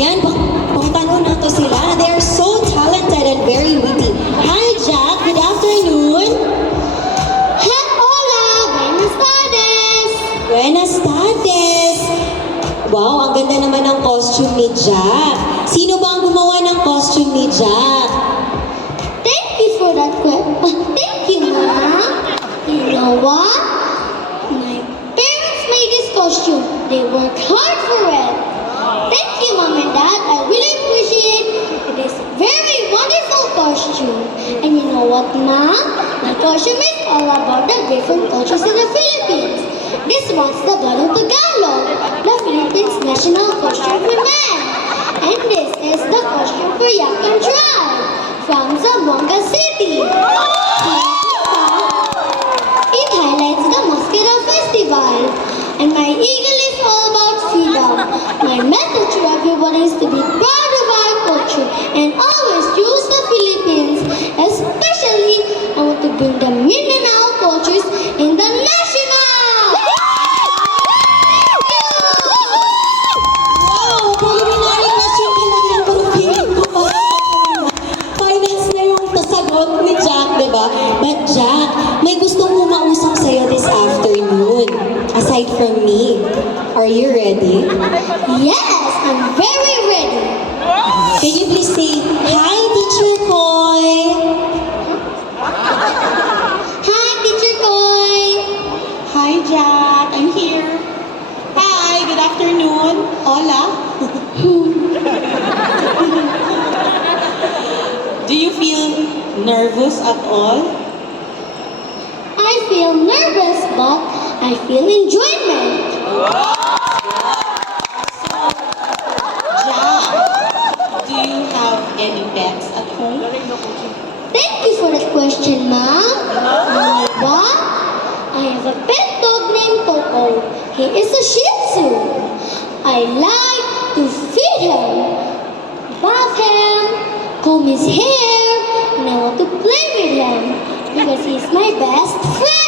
Ayan, pang na to sila. They are so talented and very witty. Hi, Jack. Good afternoon. Hola, buenas tardes. Buenas tardes. Wow, ang ganda naman ng costume ni Jack. Sino ba ang gumawa ng costume ni Jack? Thank you for that question. Thank you, Ma. You know what? My parents made this costume. They worked hard for it. Thank you, Mom and Dad. I really appreciate this very wonderful costume. And you know what, Ma? My costume is all about the different cultures in the Philippines. This one's the Barong Tagalog, the Philippines' national costume for men. And this is the costume for Yakan tribe from Zamboanga City. It highlights the Mascara Festival. And my eagle is all about freedom. My message to everybody is to be proud of our culture and always choose the Philippines. Especially, I want to bring the Mindanao cultures in the national. Wow, preliminary question pa lang yung feeling ko. Finals na yung sagot ni Jack, di ba? But Jack, may gustong kumausap sa'yo this afternoon. Aside from me. Are you ready? Yes, I'm very ready. Can you please say, Hi, Teacher Koy! Hi, Teacher Koy. Hi, Jack. I'm here. Hi, good afternoon. Hola. Do you feel nervous at all? I feel nervous, but I feel enjoyment. Jack, do you have any pets at home? Thank you for that question, Mom. You know what? I have a pet dog named Coco. He is a Shih Tzu. I like to feed him, bath him, comb his hair, and I want to play with him because he's my best friend.